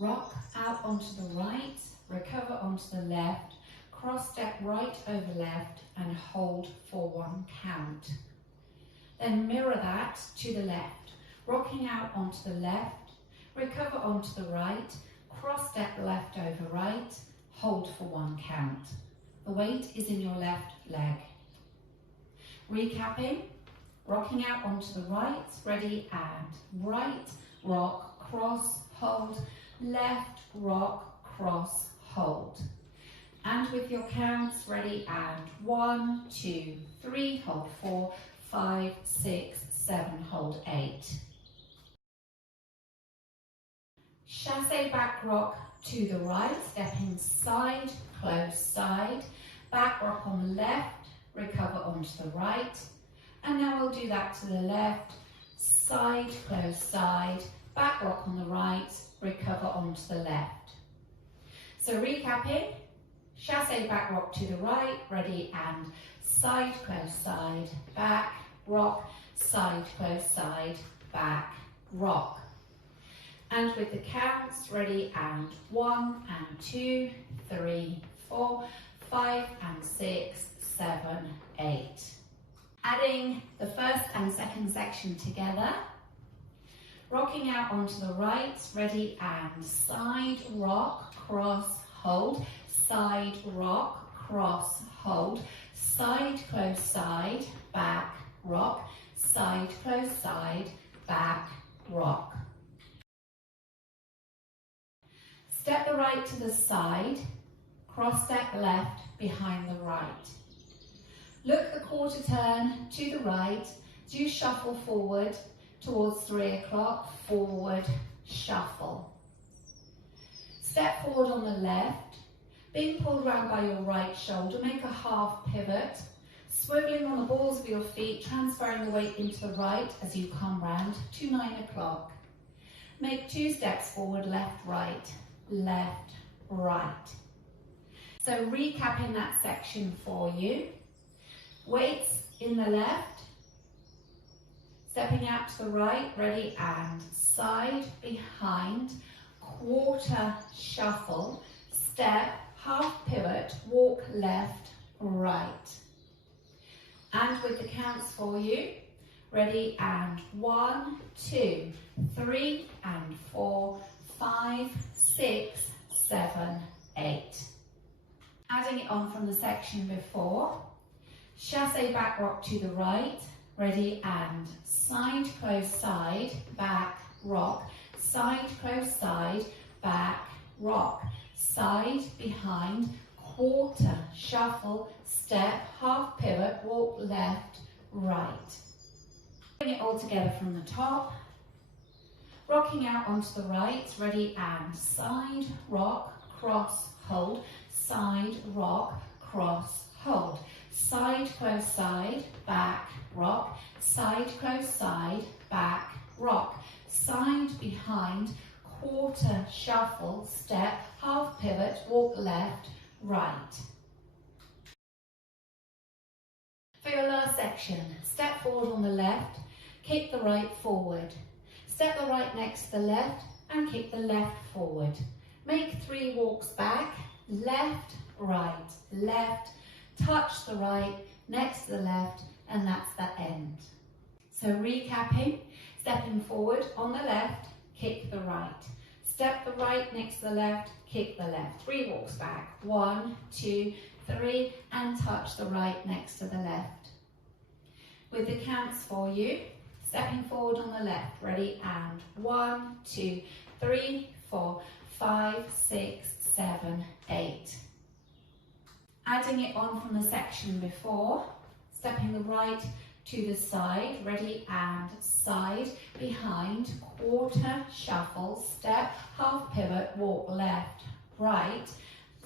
Rock out onto the right, recover onto the left, cross step right over left and hold for 1 count. Then mirror that to the left, rocking out onto the left, recover onto the right, cross step left over right, hold for 1 count. The weight is in your left leg. Recapping, rocking out onto the right, ready and right, rock, cross, hold, left, rock, cross, hold. And with your counts, ready and 1, 2, 3, hold 4, 5, 6, 7, hold 8. Chassé back rock to the right, stepping side, close side, back rock on the left, recover onto the right, and now we'll do that to the left, side, close side, back rock on the right, recover onto the left. So recapping, chassé back rock to the right, ready and side, close side, back, rock, side, close side, back, rock. And with the counts, ready and 1 and 2, 3, 4, 5 and 6, 7, 8. Adding the first and second section together. Rocking out onto the right, ready and side, rock, cross, hold, side, rock, cross, hold, side, close side, back, rock, side, close side, back, rock. Step the right to the side, cross step left behind the right. Look a quarter turn to the right, do shuffle forward towards 3 o'clock, forward, shuffle. Step forward on the left, being pulled round by your right shoulder, make a half pivot, swiveling on the balls of your feet, transferring the weight into the right as you come round to 9 o'clock. Make 2 steps forward, left, right, left, right. So recapping that section for you. Weights in the left, stepping out to the right, ready and side, behind, quarter shuffle, step, half pivot, walk left, right. And with the counts for you, ready and 1, 2, 3 and 4, 5, 6, 7, 8. Adding it on from the section before, chassé back rock to the right, ready and side, close side, back, rock, side, close side, back, rock, side, behind, quarter, shuffle, step, half pivot, walk left, right. Bring it all together from the top. Rocking out onto the right, ready and side, rock, cross, hold, side, rock, cross, hold, side, close side, back, rock, side, close side, back, rock, side, behind, quarter, shuffle, step, half pivot, walk left, right. For your last section, step forward on the left, kick the right forward. Step the right next to the left and kick the left forward. Make 3 walks back, left, right, left, touch the right, next to the left, and that's the end. So recapping, stepping forward on the left, kick the right. Step the right next to the left, kick the left. 3 walks back, 1, 2, 3, and touch the right next to the left. With the counts for you, stepping forward on the left, ready, and 1, 2, 3, 4, 5, 6, 7, 8. Adding it on from the section before, stepping the right to the side, ready, and side, behind, quarter, shuffle, step, half pivot, walk left, right,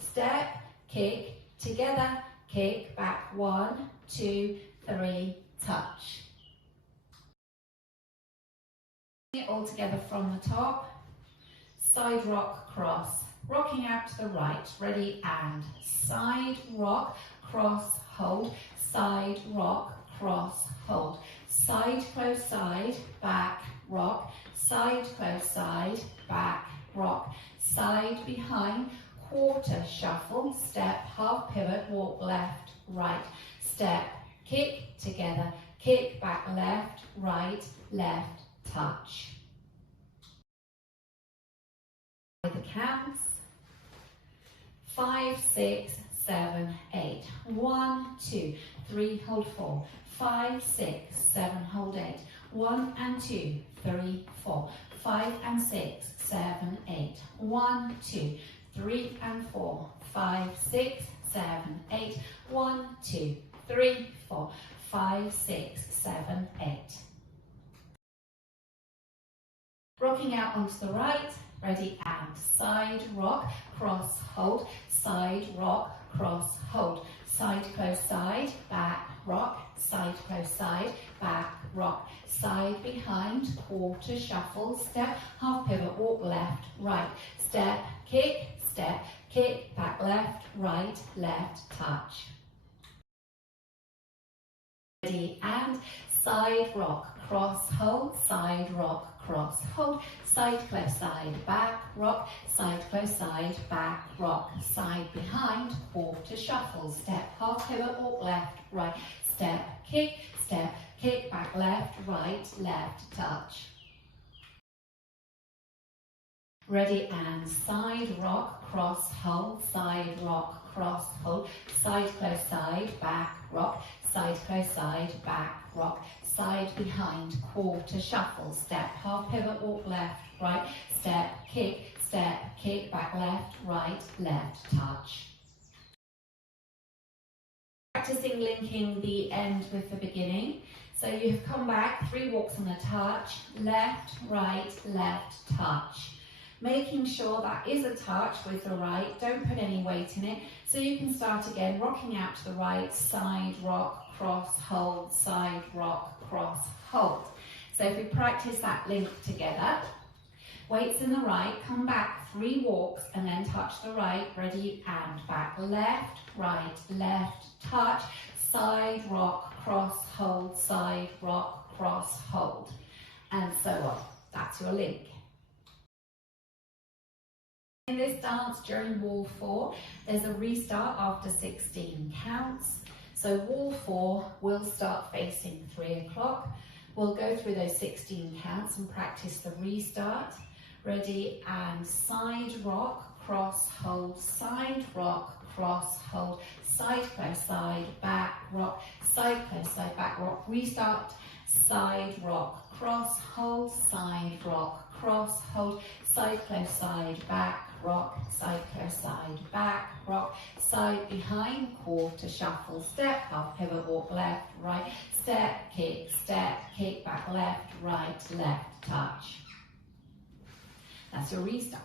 step, kick, together, kick, back, 1, 2, 3, touch. It all together from the top, side rock, cross, rocking out to the right, ready, and side rock, cross, hold, side rock, cross, hold, side, close side, back, rock, side, close side, back, rock, side behind, quarter shuffle, step, half pivot, walk left, right, step, kick, together, kick, back, left, right, left, touch. The counts, 5, 6, 7, 8. 1, 2, 3, hold 4. 5, 6, 7, hold 8. 1 and 2, 3, 4. 5 and 6, 7, 8. 1, 2, 3 and 4. 5, 6, 7, 8. 1, 2, 3, 4. 5, 6, 7, 8. Rocking out onto the right. Ready, and side rock, cross, hold, side rock, cross, hold, side, close, side, back, rock, side, close, side, back, rock, side, behind, quarter, shuffle, step, half pivot, walk left, right, step, kick, back, left, right, left, touch. Ready, and side rock, cross, hold, side rock, cross, hold, side, close, side, back, rock, side, close, side, back, rock, side, behind, quarter, shuffle, step, half pivot, walk left, right, step, kick, back, left, right, left, touch. Ready, and side rock, cross, hold, side rock, cross, hold, side, close, side, back, rock, side, close, side, back, rock, side, behind, quarter, shuffle, step, half pivot, walk left, right, step, kick, back, left, right, left, touch. Practicing linking the end with the beginning. So you've come back, 3 walks on a touch, left, right, left, touch. Making sure that is a touch with the right, don't put any weight in it. So you can start again, rocking out to the right, side rock, cross, hold, side rock, cross, hold. So if we practice that link together, weights in the right, come back 3 walks and then touch the right, ready, and back, left, right, left, touch, side rock, cross, hold, side rock, cross, hold, and so on. That's your link. In this dance during wall 4, there's a restart after 16 counts. So wall 4 will start facing 3 o'clock. We'll go through those 16 counts and practice the restart. Ready, and side rock, cross, hold, side rock, cross, hold, side, close, side, back, rock, side, close, side, back, rock, restart, side rock, cross, hold, side rock, cross, hold, side, close, side, back, rock, side, close, side, back, rock, side, behind, quarter, shuffle, step, half pivot, walk left, right, step, kick, back, left, right, left, touch. That's your restart.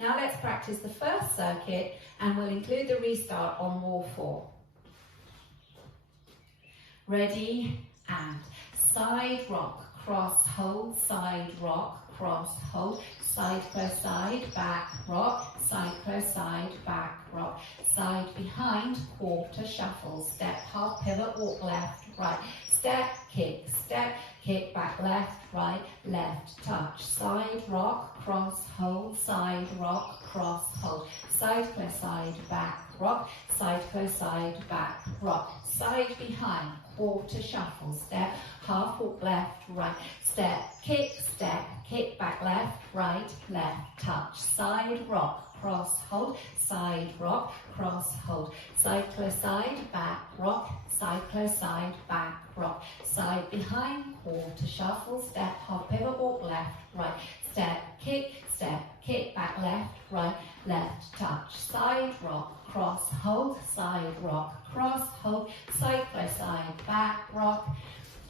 Now let's practice the first circuit, and we'll include the restart on wall 4. Ready, and side rock, cross, hold, side rock, cross, hold, side, close, side, back, rock, side, close, side, back, rock, side, behind, quarter, shuffle, step, half pivot, walk left, right, step, kick, back, left, right, left, touch, side rock, cross, hold, side rock, cross, hold, side, close, side, back, rock, side, close, side, back, rock, side, behind, quarter, shuffle, step, half walk left, right, step, kick, back, left, right, left, touch, side rock, cross, hold, side rock, cross, hold, side, close, side, back, rock, side, close, side, back, rock, side, behind, quarter, shuffle, step, half pivot, walk left, right, step, kick, back, left, right, left, touch, side rock, cross, hold, side rock, cross, hold, side, close, side, back, rock,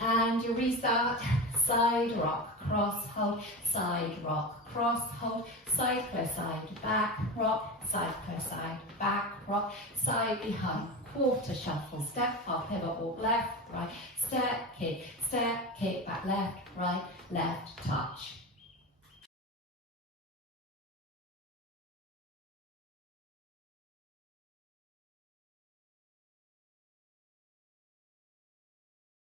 and you restart, side rock, cross, hold, side rock, cross, hold, side, close, side, back, rock, side, close, side, back, rock, side, behind, quarter, shuffle, step, half pivot, walk left, right, step, kick, back, left, right, left,